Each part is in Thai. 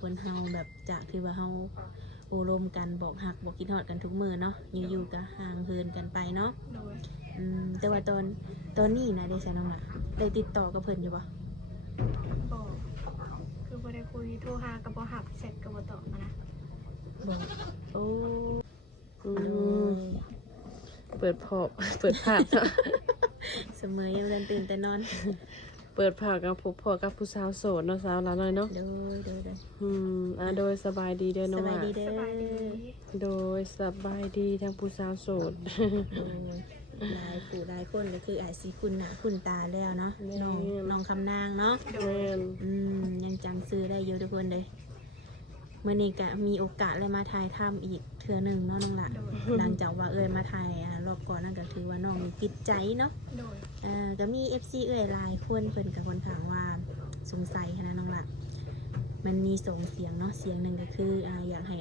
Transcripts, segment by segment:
คนเฮาแบบจากที่ว่าเฮาโอลมกันบอกหักบอกคิดฮอดกันทุกมื้อเนาะอยู่ๆก็ห่างเหินกันไปเนาะโดยแต่ว่าตอนนี้นะได้ใช่น้องล่ะได้ติดต่อกับเพิ่นอยู่บ่บอกคือบ่ได้คุยโทรหากับบ่หับเสร็จกับบ่ตอบมานะบ่โอ้เปิดพอบเปิดภาพเนาะ เสมอยังเดินตื่นแต่นอน เปิดภาพกับพบพ่อกับผู้สาวโสดเนาะสาวหลานน้อยเนาะโดยโดยสบายดีเด้อน้ ส อง บาย อ่ะ ดีเด้อ สบายดี โดยสบายดีทั้งผู้สาวโสด โอ้ยหลายผู้หลายคนก็คืออาจสิคุณหน้าคุณตาแล้วเนาะน้องคำนางเนาะ แม่น ยังจำซื้อได้เยอะทุกคนเลยเมื่อนี้ก็มีโอกาสเลยมาถ่ายทำอีกเทื่อหนึ่งเนาะน้องหละ โดย หลังจากว่ามาถ่ายรอบก่อนนั่นก็ถือว่าน้องมีติดใจเนาะ โดย ก็มี FC หลายคนเพิ่นกับคนถามว่าสงสัยนะน้องหละมันมีสองเสียงเนาะเสียงหนึ่งก็คืออยากให้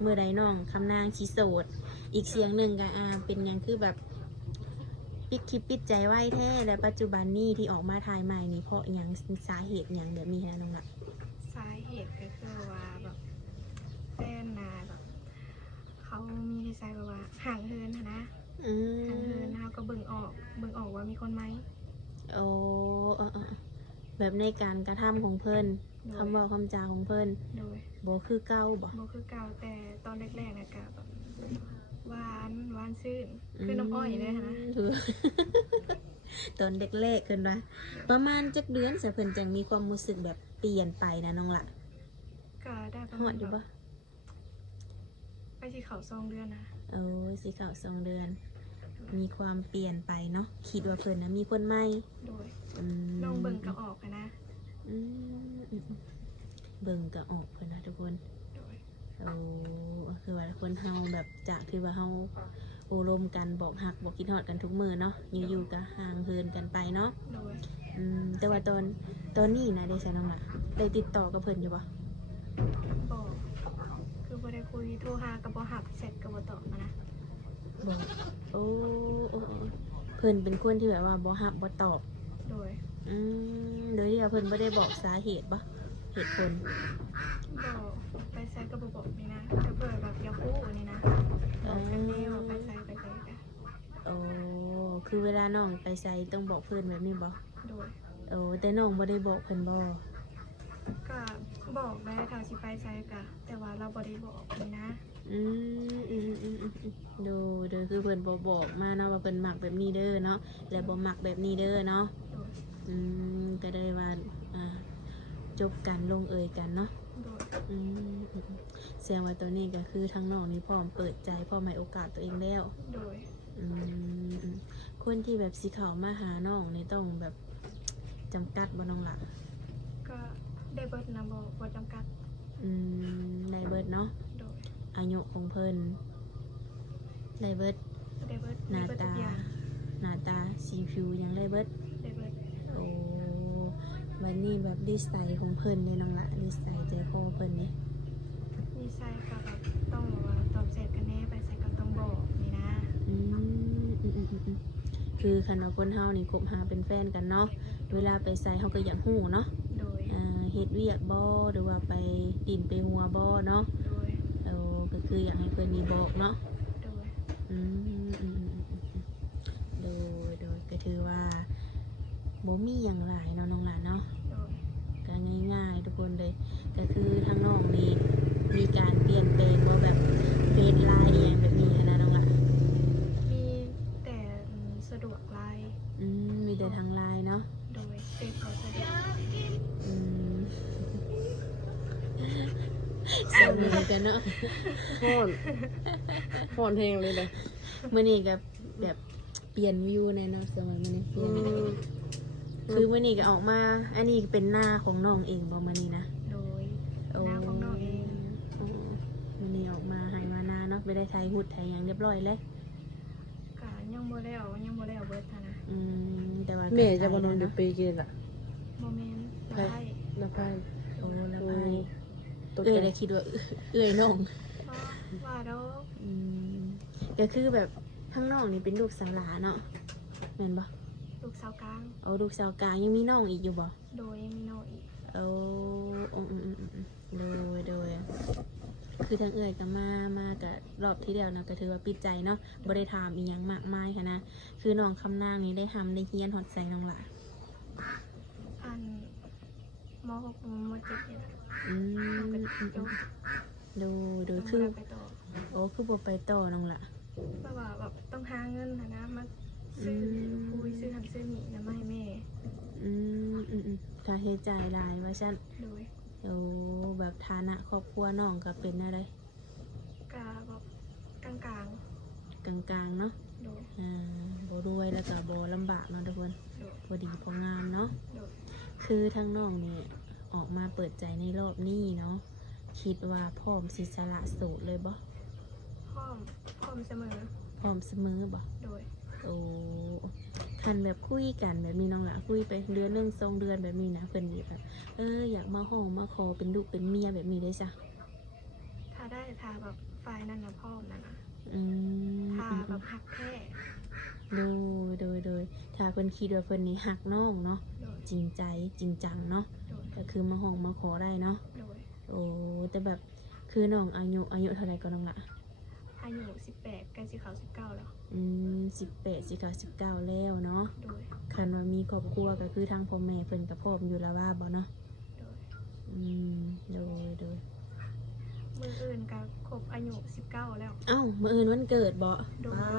เมื่อใดน้องคำนางชีโสดอีกเสียงหนึ่งก็เป็นหยังคือแบบปิดคลิปปิดใจไว้แท้และปัจจุบันนี้ที่ออกมาถ่ายใหม่นี่เพราะหยังสาเหตุหยังแบบนี้นะน้องหละ สาเหตุก็คือว่าแบบแฟนนาแบบเขามีนิสัยแบบว่าห่างเหินหั้นนะห่างเหินเขาก็เบิ่งออกว่ามีคนไหม โอ้แบบในการกระทำของเพิ่น โดย คำเว่าคำจาของเพิ่น โดย บ่คือเก้าบ่ บ่คือเก่าแต่ตอนแรกๆนะกะแบบหวานซื่นคือน้ำอ้อยเลยหั้นนะ คือ ตอนเด็กเล็กเกินว่าประมาณจักเดือนเสยเพิ่นจังมีความรู้สึกแบบเปลี่ยนไปนะน้องละ ก็ได้ประ ฮอ มา ด ณ อยู่ แบ บ่ บไปที่เขา2 เดือนนะ โอ้ยสิเข้า2 เดือน มีความเปลี่ยนไปเนาะคิดว่าเพิ่นนะมีคนใหม่ โดย อืม ลองเบิ่งก็ออกหั้นนะ อืมเบิ่งก็ออกเพิ่นนะทุกคน โดย โอ้คือว่าคนเฮาแบบจากที่ว่าเฮาโอลมกันบอกหักบอกคิดฮอดกันทุกมื้อเนาะอยู่ๆก็ห่างเหินกันไปเนาะ โดย แต่ว่าตอนนี้นะได้ใช่น้องล่ะได้ติดต่อกับเพิ่นอยู่บ่ บอกคือบ่ได้คุยโทรหากับบ่หับเสร็จกับบ่ตอบมานะ บ่โอ้เพิ่นเป็นคนที่แบบว่าบ่ฮับบ่ตอบ โดย โดยที่ว่าเพิ่นบ่ได้บอกสาเหตุบ่เหตุผล บอกไปไซกับบ่บอกนี่นะถ้าเผื่อแบบอยากคู่นี่นะบอกกันแน่ว่าไปไซกัน โอ้คือเวลาน้องไปไสต้องบอกเพิ่นแบบนี้บ่ โดย โอ้แต่น้องบ่ได้บอกเพิ่นบ่ ก็บอกได้ถ้าสิไปไซกะแต่ว่าเราบ่ได้บอกนี่นะ โดยคือเพิ่นบ่บอกมาเนาะว่าเพิ่นมักแบบนี้เด้อเนาะและบ่มักแบบนี้เด้อเนาะ โดย ก็ได้ว่าจบกันลงเอยกันเนาะ โดย แสดงว่าตัวนี้ก็คือทั้งน้องนี่พร้อมเปิดใจพร้อมให้โอกาสตัวเองแล้ว โดย คนที่แบบสิเขามาหาน้องนี่ต้องแบบจำกัดบ่น้องล่ะ ก็ได้เบิดนะบ่จำกัด ได้เบิดเนาะ โดย อายุของเพิ่นได้เบิด ได้เบิด หน้า ทุ ตาก อย่าง หน้าตาสีผิวยังได้เบิด ได้เบิด โอ้วันนี้แบบดีไซน์ของเพิ่นเลยน้องละดีไซน์ใจคอเพิ่นนี่ มีไซก็แบบต้องแบบว่าตอบเสร็จกันแน่ไปไซก็ต้องบอกนี่นะ คือคันว่าคนเฮานี่คบหาเป็นแฟนกันเนาะเวลาไปใส่เฮาก็อยากฮู้เนาะ โดย เฮ็ดเวียกบ่หรือว่าไปดินไปหัวบ่เนาะ โดย ก็คืออยากให้เพิ่นนี่บอกเนาะ โดย โดยก็ถือว่าบ่มีหยังหลายเนาะน้องหลานเนาะ โดย ก็ง่ายๆทุกคนเลยก็คือทางน้องนี่มีการเปลี่ยนแปลงบ่แบบเฟซไลน์อีหยังแบบนี้นะน้องหลาน มีแต่สะดวกไลน์ มีแต่ทางไลน์เนาะ โดยเฟซเขาสะดวก เสมอกันเนาะ ฮ้อนเพลงเลยเลย มื่อนี้ก็แบบเปลี่ยนวิวในเนาะสมัยมื่อนี้เปลี่ยนคือมื่อนี้ก็ออกมาอันนี้เป็นหน้าของน้องเองบ่มื่อนี้นะ โดยหน้าของน้องเอง มื่อนี้ออกมาให้มาหน้าเนาะไปได้ไทยหุดไทยหยังเรียบร้อยเลย กะยังบ่ได้เอาเบิดท่านะ แต่ว่า แม่จะบ่นอนอยู่ปีกินล่ะ โมเมนต์ ไป ได้ แล้วไป โอ้แล้วไป ตก เอ้ ใจ ยได้คิดว่าเอ้ยน้อง ว่าดอก ก็คือแบบข้างนอกนี่เป็นลูกสาวหลาเนาะแม่นบ่ ลูกสาวกลาง เอาลูกสาวกลางยังมีน้องอีกอยู่บ่ โดยยังมีน้องอีก โอ้โดย คือทางเอ่ยก็มากับรอบที่แล้วนะก็ถือว่าปิดใจเนาะบ่ได้ถามอีหยังมากมายค่ะนะคือน้องคำนางนี้ได้ทำได้เฮียนฮอดใส่น้องล่ะ อันม.6 ม.7นี่แหละ อืม เราก็จบ ดู ต้อง คือ ได้ไปต่อ โอ้คือบ่ไปต่อน้องล่ะ เพราะว่าแบบต้องหาเงินนะมาซื้อคุยซื้อหันซื้อหนีนะมาให้แม่ ค่าใช้จ่ายหลายว่าซั่น โดย โอ้แบบฐานะครอบครัวน้องก็เป็นอะไร กาแบบกลาง กลางๆเนาะ ๆโดย บ่รวยแล้วก็บ่ลำบากเนาะทุกคน โดย พอดีพองามเนาะ โดย คือทั้งน้องเนี่ยออกมาเปิดใจในรอบนี้เนาะคิดว่าพร้อมสิสละโสดเลยบ่ พร้อมเสมอ พร้อมเสมอบ่ โดย โอ้คันแบบคุยกันแบบนี้น้องละคุยไปเดือนหนึ่ง2 เดือนแบบนี้นะเพิ่นแบบอยากมาห้องมาขอเป็นลูกเป็นเมียแบบนี้ได้จ้ะ ถ้าแบบฝ่ายนั้นนะพร้อมนะ อืม ถ้าแบบหักแท้ โดยถ้าเพิ่นคิดว่าเพิ่นนี่ฮักน้องเนาะ โดย จริงใจจริงจังเนาะ โดย ก็คือมาห้องมาขอได้เนาะ โดย โอ้แต่แบบคือน้องอายุเท่าไหร่ก็น้องละ อายุ18ใกล้สิเข้า19แล้ว 18สิเข้า19แล้วเนาะ โดย คันว่ามีครอบครัวก็คือทางพ่อแม่เพิ่นก็พร้อมอยู่แล้วว่าบ่เนาะ โดย อืมโดย มืออื่นก็ครบอายุ19แล้ว เอ้ามื้ออื่นวันเกิดบ่ โดย ว้า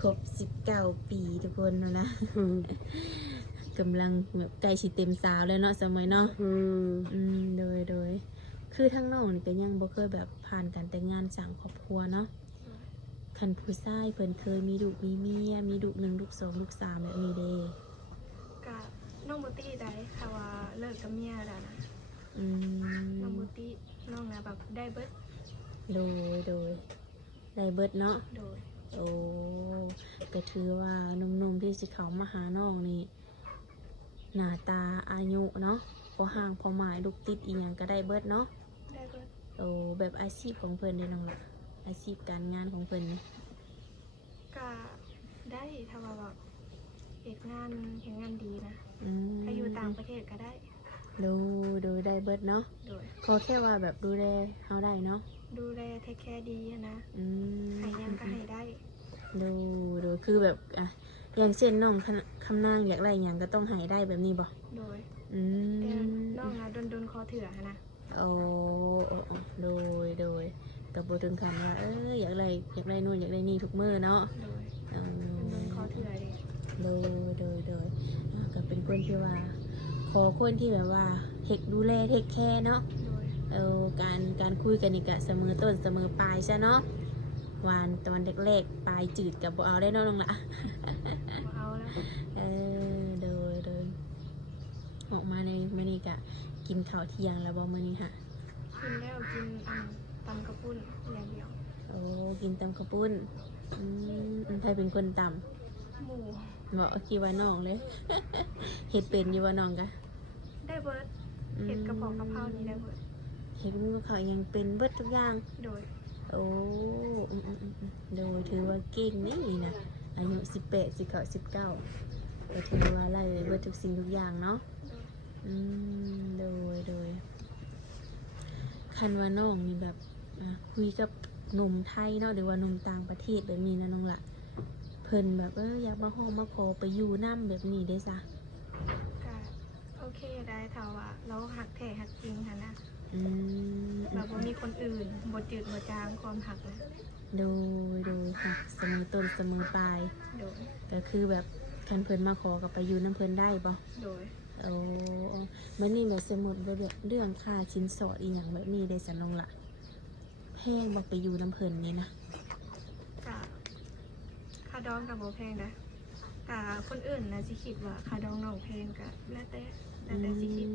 ครบ19 ปีทุกคนแล้วนะ กำลังแบบใกล้สิเต็มสาวแล้วเนาะสมัยเนาะ โดยคือทั้งน้องนี่ก็ยังบ่เคยแบบผ่านการแต่งงานสร้างครอบครัวเนาะคันผู้ชายเพิ่นเคยมีลูกมีเมียมีลูก1ลูก2ลูก3แบบนี้เด้ ก็น้องบุตี้ได้ค่ะว่าเลิกกับเมียแล้วนะ อืม น้องบุตี้น้องนะแบบได้เบิด โดยได้เบิดเนาะ โดย โอ้ก็ถือว่าหนุ่มๆที่สิเขามาหาน้องนี่หน้าตาอายุเนาะพอห่างพอหมายลูกติดอีหยังก็ได้เบิดเนาะ ได้เบิด โอ้แบบอาชีพของเพิ่นได้น้องละอาชีพการงานของเพิ่นนี่ ก็ได้ถ้าว่าแบบเอกงานเห็นงานดีนะ อืม ถ้าอยู่ต่างประเทศก็ได้ โดยได้เบิดเนาะ โดย ขอแค่ว่าแบบดูแลเฮาได้เนาะ ดูแลเทคแคร์ดีอะนะ อืม ให้ยังก็ให้ได้ โดยคือแบบอย่างเช่นน้องคำนางอยากได้หยังก็ต้องให้ได้แบบนี้บ่ โดย อื แต่ ม น้องนะโดนคอเถื่อนะ โอ้โดยกับบ่ถึงขั้นว่าอยากได้นู่นอยากได้นี่ทุกมื้อเนาะ โดย อืม โดนคอเถื่อดิ โดยก็เป็นคนที่ว่าขอคนที่แบบว่าดูแลเทคแคร์เนาะ โดย การคุยกันนี่ก็เสมอต้นเสมอปลายใช่เนาะหวานตอนแรกๆปลายจืดกับบ่เอาได้เนาะน้องละ บ่เอาแล้ว โดยออกมาในมื้อนี้ก็กินข้าวเที่ยงแล้วบ่มื้อนี้ค่ะ กินแล้วกินตำกระปุ้นอย่างเดียว โอ้กินตำข้าวปุ้นใครเป็นคนต หมู ำบอกคิดว่าน้องเลย เฮ็ดเป็นอยู่ว่าน้องกะ ได้เบิดเห็ดกระเพาะกระเพรานี้ได้เบิด เฮ็ดกับข้าวยังเป็นเบิดทุกอย่าง โดย โอ้โดยถือว่าเก่งนี่นะอายุ18สิเข้า19ก็ถือว่าไล่เบิดทุกสิ่งทุกอย่างเนาะ โดยคันว่าน้องนี่แบบคุยกับหนุ่มไทยเนาะหรือว่าหนุ่มต่างประเทศแบบนี้นะน้องละเพิ่นแบบอยากมาห้องมาขอไปอยู่น้ำแบบนี้ได้ซะ ก็โอเคได้ถ้าว่าเราหักแท้หักจริงค่ะนะ อืม แบบว่ามีคนอื่นบดจืดบดจางความหักนะ โดยค่ะเสมอต้นเสมอปลาย โดย ก็คือแบบคันเพิ่นมาขอกับไปอยู่น้ำเพิ่นได้บ่ โดย โอ้มันนี่แบบสมมติว่าเรื่องค่าชิ้นสอดอีหยังแบบนี้ได้สันน้องละแพงบ่ไปอยู่น้ำเพิ่นนี่นะ ก็ค่าดองกับโบแพงนะแต่คนอื่นนะสิคิดว่าค่าดองน้องแพงก็แล้วแต่สิคิด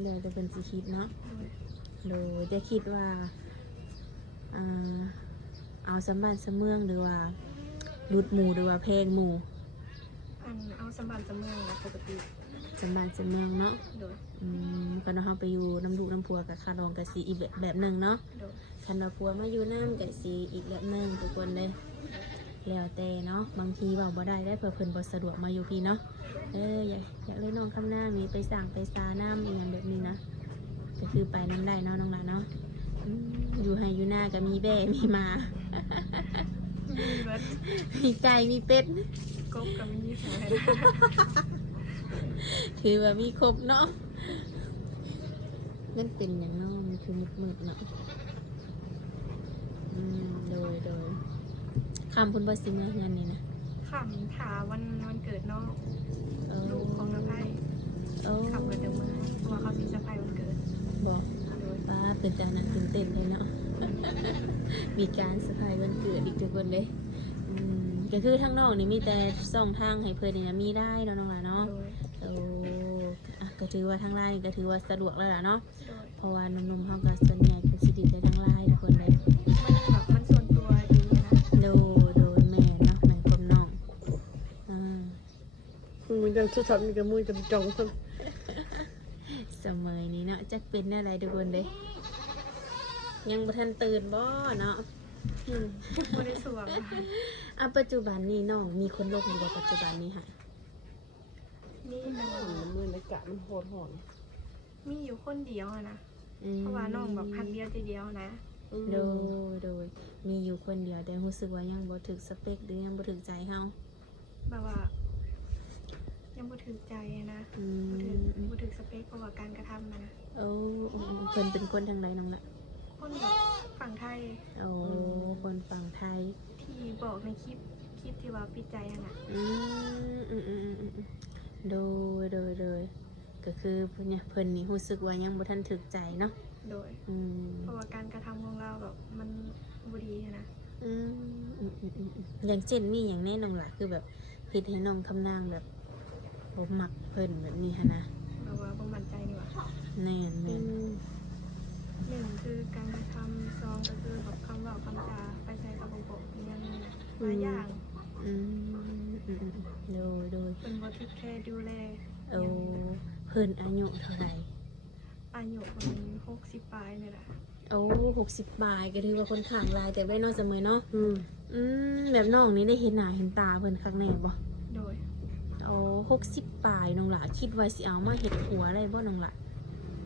เดี๋ยวจะเป็นสิคิดเนาะ โดย โดยจะคิดว่าเอาสำบันสำเมืองหรือว่ารุดหมู่หรือว่าเพลงหมู่ เอาสมบัติสำเมืองนะปกติ สำบันสำเมืองเนาะ โดย ก็เนาะเราไปอยู่น้ำลูกน้ำพัวกับคารองกับสีอีกแบบหนึ่งเนาะ โดย คันว่าพัวมาอยู่น้ำกับสีอีกแบบหนึ่งทุกคนเลยแล้วแต่เนาะบางทีเบาบ่ได้เผื่อเพิ่นบ่สะดวกมาอยู่พี่เนาะอยากเล่นน้องคำหน้ามีไปสั่งไปซาน้ำอย่างแบบนี้นะก็คือไปน้ำได้เนาะน้องหลานเนาะ อยู่ไห้อยู่หน้าก็มีแบ่มีหมา มีเบิด มีไก่มีเป็ด กบก็มีสวย ถือว่ามีครบเนาะนั่นเป็นอย่างเนาะมันคือมืดๆเนาะโดยคำพุ่นบ่สิมาเฮือนนี่นะ ขำถาวันเกิดน้อง เออ ลูกของน้าไพ่ โอ้ ขำเกิดเดือนเมื่อเพราะว่าเขาสิสะพายวันเกิด บอก โดย ป้าเป็นจานะตื่นเต้นเลยเนาะ มีการสะพายวันเกิดอีกทุกคนเลยก็คือทั้งนอกนี่มีแต่ส่องทางให้เพื่อนนี่นะมีได้เนาะน้องหลานเนาะ โดย โอ้อ่ะก็ถือว่าทางไลน์ก็ถือว่าสะดวกแล้วล่ะเนาะ โดย เพราะว่าหนุ่มๆเขาก็ส่วนใหญ่เป็นสิดิได้ทางไลน์ทุกคนเลย มันส่วนตัวดีนะ โดยแม่เนาะแม่คนน้องอ่า มันจังสุดท้ายมันก็มือจะจองคน สมัยนี้เนาะจักเป็นอะไรทุกคนเลยยังบ่ทันตื่นบ่เนาะ ไม่ได้สวม อ่ะปัจจุบันนี้น้องมีคนโรคอยู่ในปัจจุบันนี้ค่ะ นี่น้อง มือในกะมันโหดหอน มีอยู่คนเดียวอะนะ อืม เพราะว่าน้องแบบพักเดียวใจเดียวนะ โดยมีอยู่คนเดียวแต่รู้สึกว่ายังบ่ถึกสเปคหรือยังบ่ถึกใจเฮา แบบว่า ยังบ่ถึงใจนะ อื บ่ถึงสเปคเพราะว่าการกระทำนะ โอ้เพิ่นเป็นคนทางใดน้องละ คนแบบฝั่งไทย โอ้คนฝั่งไทย ที่บอกในคลิปที่ว่าปิดใจอะนะ โดยก็คือเพิ่นเนี่ยเพิ่นนี่รู้สึกว่ายังบ่ทันถึกใจเนาะ โดย อืม เพราะว่าการกระทำของเราแบบมันบ่ดีอะนะ อย่างเช่นมีอย่างแน่น้องล่ะคือแบบเฮ็ดให้น้องคำนางแบบบ่มักเพิ่นแบบนี้หันนะ แบบว่าบ่มั่นใจนี่หว่า แน่น หนึ่งคือการกระทำสองก็คือแบบคำบอกคำจาไปใช้กับบ่บอกอย่างหลายอย่าง อืมโดย เป็นบ่ที่แค่ดูแล เอาเพิ่นอายุเท่าไหร่ อายุประมาณ60ปลายนี่แหละ โอ้60ปลายก็ถือว่าคนข้างหลายแต่ได้เนาะเสมอเนาะ แบบน้องนี่ได้เห็นหน้าเห็นตาเพิ่นคักแน่บ่ โดย โอ้60ปลายน้องล่ะคิดว่าสิเอามาเฮ็ดผัวได้บ่น้องล่ะ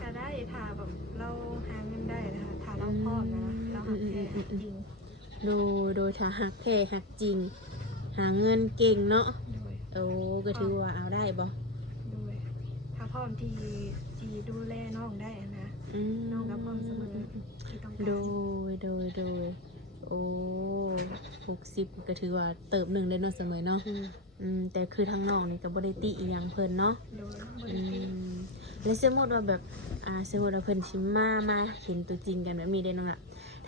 ก็ได้ถ้าแบบเราหาเงินได้นะคะถ้าเราพร้อมนะเราหาแค่จริง โดยถ้าหักแท้หักจริง หาเงินเก่งเนาะ โดย โอ้ก็ถือว่าเอาได้บ่ โดยถ้าพร้อมที่ดูแลน้องได้อะนะ น้องก็พร้อมเสมอที่ต้องการ โดยโอ้60ก็ถือว่าเติบหนึ่งได้เนาะเสมอเนาะแต่คือทางน้องนี่ก็บ่ได้ติอีหยังเพิ่นเนาะ โดยบ อื ริเวณ มแล้วสมมติว่าแบบสมมติว่าเพิ่นสิมาเห็นตัวจริงกันแบบมีได้น้องละ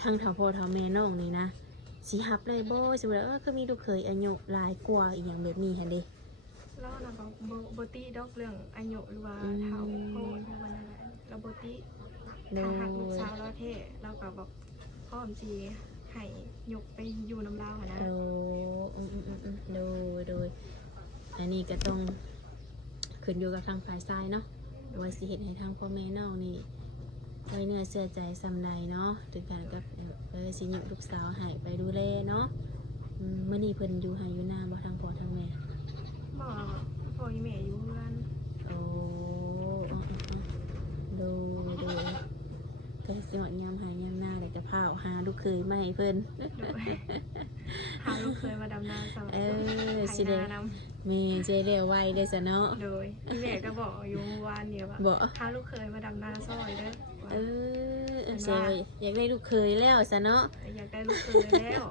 ทั้งเฒ่าพ่อเฒ่าแม่น้องนี่นะสิฮับเลยบ่สมมุติว่าก็มีลูกเขยอายุหลายกว่าอีหยังแบบนี้หั่นเด้ แล้วเราก็บติดอกเรื่องอายุหรือว่าเท่าโพดหรือว่าอะไรเราบติถ้าหากลูกสาวเราเท่เราก็แบบพร้อมที่ให้ยกไปอยู่น้ำลาวอะนะ โอ้โดยอันนี้ก็ต้องขึ้นอยู่กับทางฝ่ายชายเนาะว่าสิเฮ็ดให้ทางพ่อแม่น้องนี่ไว้เนื้อเชื่อใจซำใดเนาะถึงกันกับสิยกลูกสาวให้ไปดูแลเนาะมื้อนี้เพิ่นอยู่ให้อยู่หน้าบ่ทางพ่อทางแม่ บอกพ่อแม่อยู่เพื่อน โอ้ดูก็สิหอดยามหายามหน้าเลยจะพาหาลูกเคยมาให้เพิ่น โดยหาลูกเคยมาดำนาสอน สิ ไถ ได้ นาน แม่ใจเร็วไวได้ซะเนาะ ำโดยพี่แม่ก็บอกอยู่เมื่อวานเนี่ยว่า บ่ หาลูกเคยมาดำนาซอยเด้อว่า เสียอยากได้ลูกเคยแล้วซะเนาะ อยากได้ลูกเคยแล้ว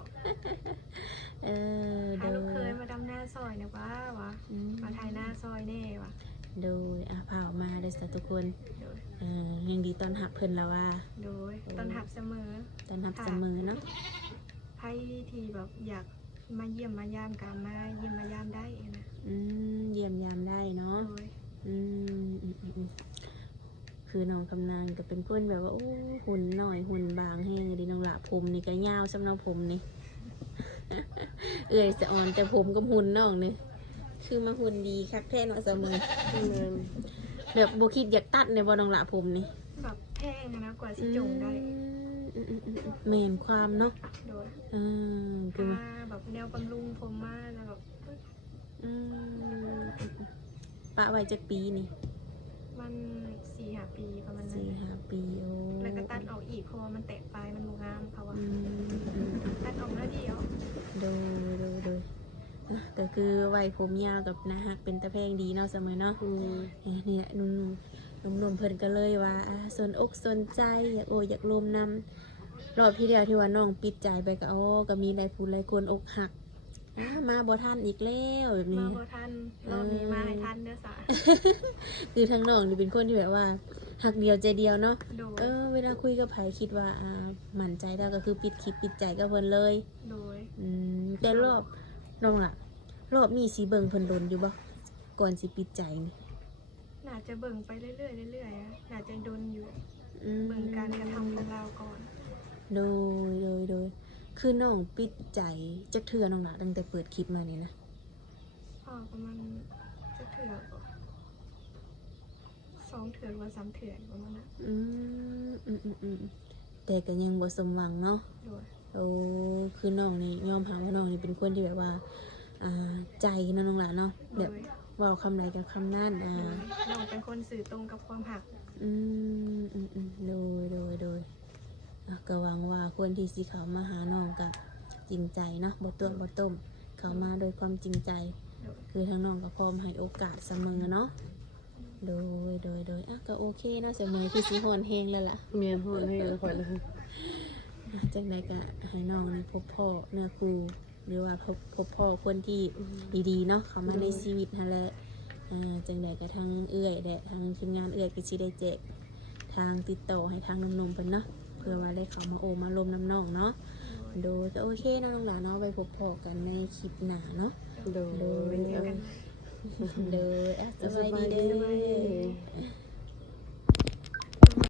โด หาย ลูกเคยมาดำหน้าซอยนะวะมาถ่ายหน้าซอยแน่วะ โดยพาออกมาได้ซะทุกคน โดย ยังดีตอนหับเพิ่นแล้วว่า โดยตอนหับเสมอ ตอนหับเสมอเนาะ ไพ่ที่แบบอยากมาเยี่ยมมายามกันมาเยี่ยมมายามได้นะ เยี่ยมยามได้เนาะ โดย คือน้องกำนานก็เป็นคนแบบว่าโอ้หุ่นหน่อยหุ่นบางแห้งดีน้องละผมนี่ก็ยาวสำหรับผมนี่ เอ้ยจะอ่อนแต่ผมกับหุ่นน้องนี่คือมาหุ่นดีคักแท้เนาะเสมอแบบโบคิดอยากตัดในบ่น้องละผมนี่ แบบแท่งนะกว่าสิจงได้ แมนความเนาะ โดย คือ มาแบบแนวบำรุงผมมาแล้วแบบ ปะไว้จักปีนี่ มัน4-5 ปีประมาณนั้น 4-5 ปีโอ้ แล้วก็ตัดออกอีก อีกเพราะว่ามันแตกปลายมันบ่งามเขาว่า อืม ตัดออกมาเดียว โดยอ่ะก็คือไว้ผมยาวกับหนะฮักเป็นตะแพงดีเนาะเสมอเนาะ อืม นี่แหละนุ่มเพิ่นก็เลยว่าสนอกสนใจอยากอยากรวมนำรอบที่เดียวที่ว่าน้องปิดใจไปก็ก็มีหลายผู้หลายคนอกหักมาบ่ทันอีกแล้วแบบ มา นี้ บ่ทันรอบนี้มาให้ทันเด้อสา คือทั้งน้องนี่เป็นคนที่แบบว่าหักเดียวใจเดียวเนาะ โดย เวลาคุยกับไผคิดว่าหมั่นใจแล้วก็คือปิดคลิปปิดใจกับเพิ่นเลย โดย แต่รอบน้องล่ะ รอบนี้สิเบิ่งเพิ่นโดนอยู่บ่ก่อนสิปิดใจนี่ น่าจะเบิ่งไปเรื่อยๆเรื่อยๆอะน่าจะดนอยู่ อืม เบิ่งการกระทำของเราก่อน โดยคือน้องปิดใจจักเทื่อน้องล่ะตั้งแต่เปิดคลิปมานี่นะ พ่อประมาณจะเถื่อ2 เถื่อหรือว่า3 เถื่อประมาณนั้น แต่ก็ยังบ่สมหวังเนาะ โดย คือน้องนี่ยอมรับว่าน้องนี่เป็นคนที่แบบว่าใจเนาะน้องล่ะเนาะ โด แบบ ย เว้าคำใดกับคำนั้นน้องเป็นคนสื่อตรงกับความหัก โดยก็หวังว่าคนที่สิเขามาหาน้องก็จริงใจเนาะบ่ตัวบ่ต้มเขามาโดยความจริงใจ โดย คือทางน้องก็พร้อมให้โอกาสเสมอเนาะโดยก็โอเคเนาะเสมอคือสิฮ้อนแฮงแล้วล่ะ เมียนโหดให้แล้วข่อยเลย จังใดก็ให้น้องนี่พบพ่อเนื้อคู่หรือว่าพบพ่อคนที่ดีๆเนาะเขามาในชีวิตนั่นแหละจังใดก็ทางเอื้อยและทางทีมงานเอื้อยก็สิได้แจกทางติดต่อให้ทางนมๆเพิ่นเนาะเพื่อว่าได้เขามาโอมาลมน้ำน้องเนาะโดยก็โอเคนะน้องหลานเนาะไปพบพ่อกันในคลิปหน้าเนาะ โดย เจอกัน โดยสบายดีเด้อ